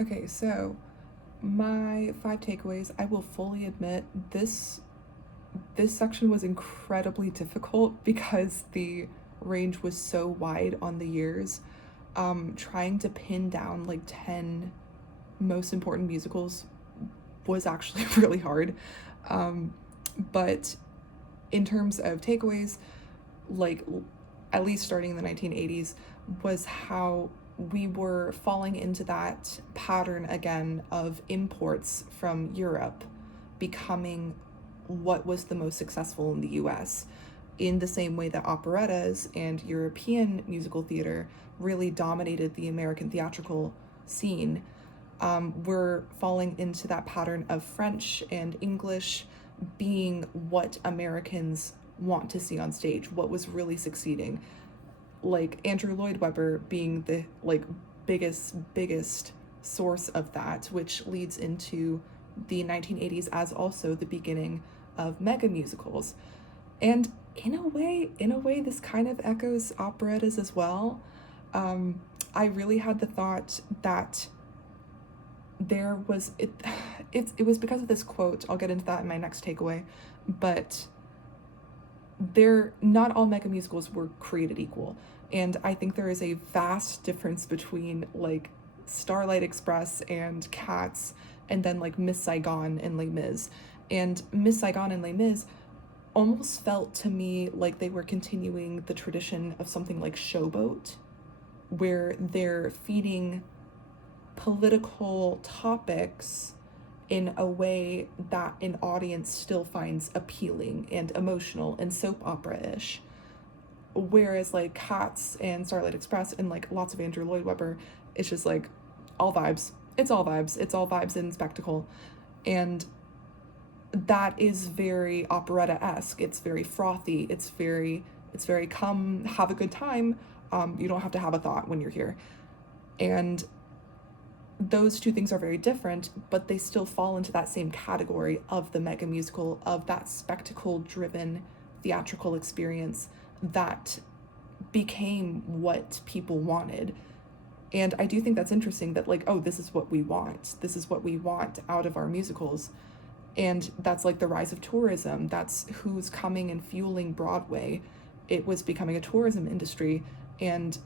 Okay, so my 5 takeaways, I will fully admit this section was incredibly difficult because the range was so wide on the years. Trying to pin down like 10 most important musicals was actually really hard. Um, but in terms of takeaways, like at least starting in the 1980s, was how we were falling into that pattern again of imports from Europe becoming what was the most successful in the US, in the same way that operettas and European musical theater really dominated the American theatrical scene. We're falling into that pattern of French and English being what Americans want to see on stage, what was really succeeding. Like Andrew Lloyd Webber being the like biggest source of that, which leads into the 1980s as also the beginning of mega musicals. And in a way, this kind of echoes operettas as well. I really had the thought that there was it was because of this quote. I'll get into that in my next takeaway, but they're not all mega musicals were created equal, and I think there is a vast difference between like Starlight Express and Cats, and then like Miss Saigon and Les Mis. And Miss Saigon and Les Mis almost felt to me like they were continuing the tradition of something like Showboat, where they're feeding political topics in a way that an audience still finds appealing and emotional and soap opera-ish. Whereas like Cats and Starlight Express and like lots of Andrew Lloyd Webber, it's just like all vibes. It's all vibes. It's all vibes and spectacle. And that is very operetta-esque. It's very frothy. It's very come have a good time. You don't have to have a thought when you're here. And those two things are very different, but they still fall into that same category of the mega musical, of that spectacle driven theatrical experience that became what people wanted. And I do think that's interesting that, like, oh, this is what we want. This is what we want out of our musicals. And that's like the rise of tourism. That's who's coming and fueling Broadway. It was becoming a tourism industry. And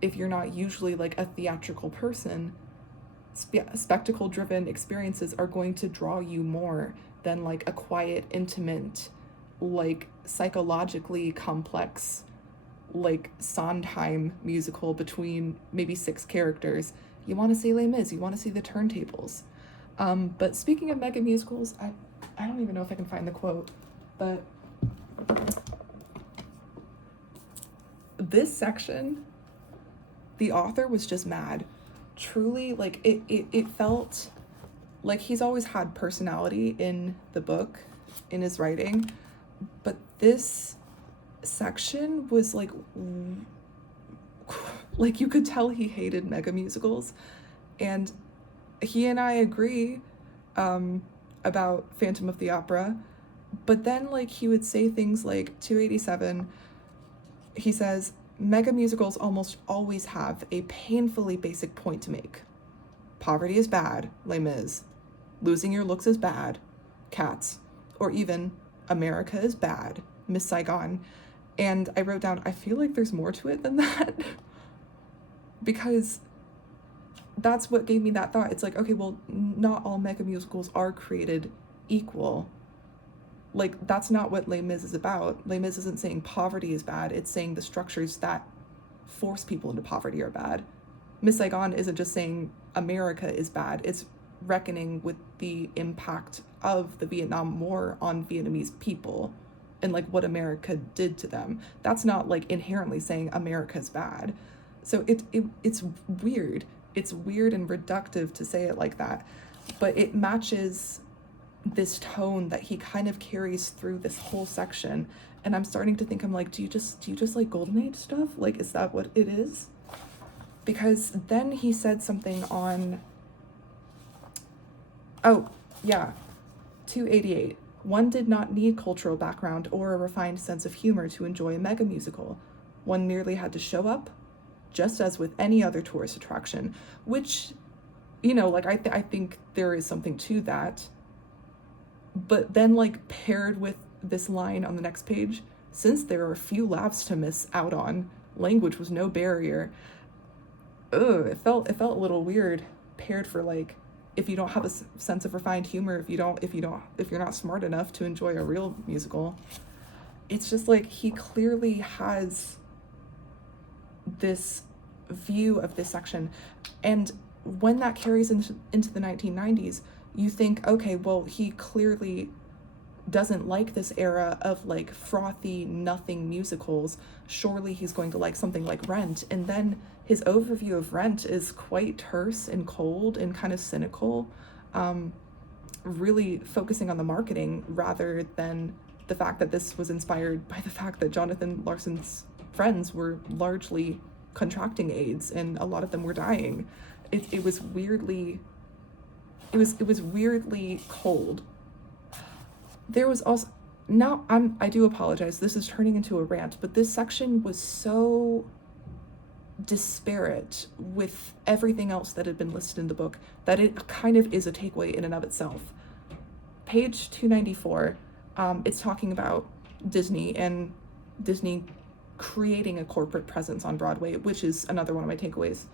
if you're not usually like a theatrical person, spectacle driven experiences are going to draw you more than like a quiet, intimate, like psychologically complex, like Sondheim musical between maybe 6 characters. You want to see Les Mis, you want to see the turntables. But speaking of mega musicals, I don't even know if I can find the quote, but this section, the author was just mad. Truly, like it felt like he's always had personality in the book, in his writing, but this section was like you could tell he hated mega musicals. And he and I agree about Phantom of the Opera, but then like he would say things like 287, he says mega musicals almost always have a painfully basic point to make. Poverty is bad, Les Mis. Losing your looks is bad, Cats. Or even America is bad, Miss Saigon. And I wrote down, I feel like there's more to it than that. Because that's what gave me that thought. It's like, okay, well, not all mega musicals are created equal. Like, that's not what Les Mis is about. Les Mis isn't saying poverty is bad, it's saying the structures that force people into poverty are bad. Miss Saigon isn't just saying America is bad, it's reckoning with the impact of the Vietnam War on Vietnamese people and like what America did to them. That's not like inherently saying America's bad. So it's weird. It's weird and reductive to say it like that, but it matches this tone that he kind of carries through this whole section. And I'm starting to think, I'm like, do you just like Golden Age stuff? Like, is that what it is? Because then he said something on, oh yeah, 288. One did not need cultural background or a refined sense of humor to enjoy a mega musical. One merely had to show up, just as with any other tourist attraction, which like I think there is something to that. But then, like, paired with this line on the next page, since there are few laughs to miss out on, language was no barrier. Ugh, it felt a little weird, paired for, like, if you don't have a sense of refined humor, if you're not smart enough to enjoy a real musical. It's just like he clearly has this view of this section, and when that carries into the 1990s, you think, okay, well, he clearly doesn't like this era of, like, frothy nothing musicals. Surely he's going to like something like Rent. And then his overview of Rent is quite terse and cold and kind of cynical, really focusing on the marketing rather than the fact that this was inspired by the fact that Jonathan Larson's friends were largely contracting AIDS and a lot of them were dying. It was weirdly cold. There was also, now I do apologize, this is turning into a rant, but this section was so disparate with everything else that had been listed in the book that it kind of is a takeaway in and of itself. Page 294, it's talking about Disney and Disney creating a corporate presence on Broadway, which is another one of my takeaways.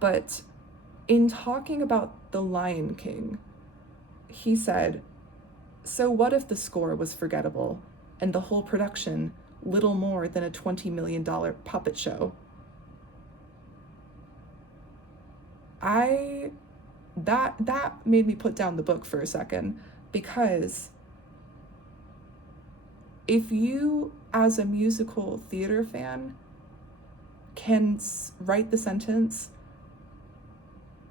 But in talking about The Lion King, he said, so what if the score was forgettable and the whole production little more than a $20 million puppet show? That made me put down the book for a second, because if you, as a musical theater fan, can write the sentence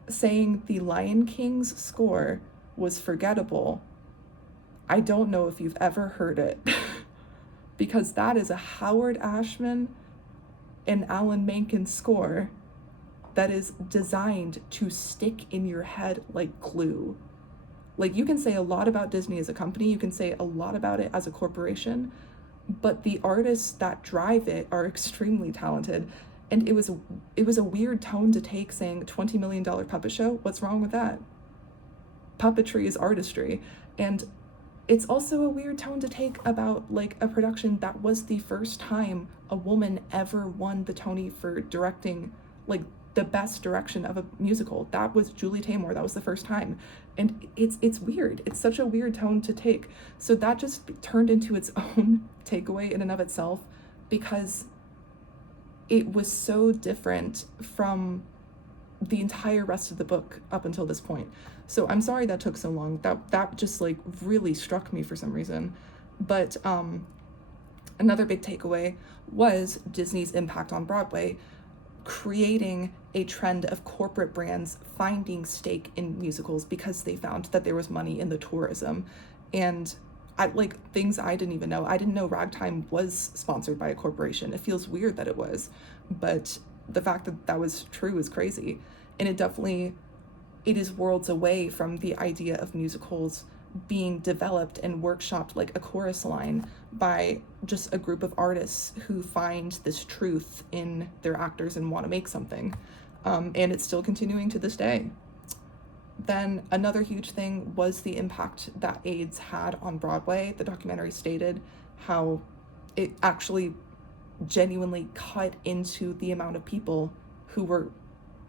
saying the Lion King's score was forgettable, I don't know if you've ever heard it. Because that is a Howard Ashman and Alan Menken score that is designed to stick in your head like glue. Like, you can say a lot about Disney as a company, you can say a lot about it as a corporation, but the artists that drive it are extremely talented. And it was a weird tone to take, saying $20 million puppet show. What's wrong with that? Puppetry is artistry. And it's also a weird tone to take about, like, a production that was the first time a woman ever won the Tony for directing, like, the best direction of a musical. That was Julie Taymor. That was the first time. And it's weird. It's such a weird tone to take. So that just turned into its own takeaway in and of itself, because it was so different from the entire rest of the book up until this point. So I'm sorry that took so long. That just, like, really struck me for some reason. But another big takeaway was Disney's impact on Broadway, creating a trend of corporate brands finding stake in musicals because they found that there was money in the tourism. And things I didn't even know. I didn't know Ragtime was sponsored by a corporation. It feels weird that it was, but the fact that that was true is crazy. And it is worlds away from the idea of musicals being developed and workshopped like a chorus line by just a group of artists who find this truth in their actors and want to make something. And it's still continuing to this day. Then another huge thing was the impact that AIDS had on Broadway. The documentary stated how it actually genuinely cut into the amount of people who were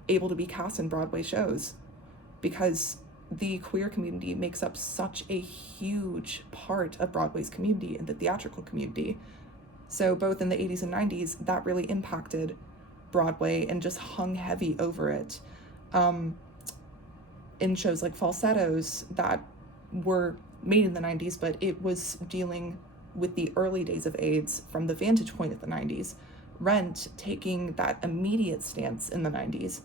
able to be cast in Broadway shows, because the queer community makes up such a huge part of Broadway's community and the theatrical community. So both in the 80s and 90s, that really impacted Broadway and just hung heavy over it. In shows like Falsettos that were made in the 90s, but it was dealing with the early days of AIDS from the vantage point of the 90s. Rent taking that immediate stance in the 90s.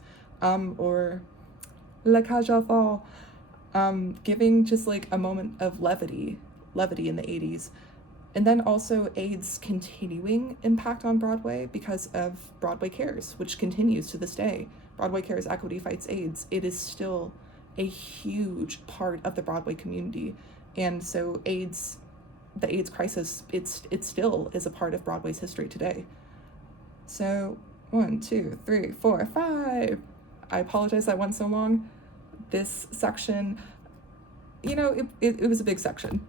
Or La Cage aux Folles, giving just like a moment of levity in the 80s. And then also AIDS continuing impact on Broadway because of Broadway Cares, which continues to this day. Broadway Cares Equity Fights AIDS. It is still a huge part of the Broadway community. And so the AIDS crisis, it still is a part of Broadway's history today. So 1, 2, 3, 4, 5. I apologize that went so long. This section, it was a big section.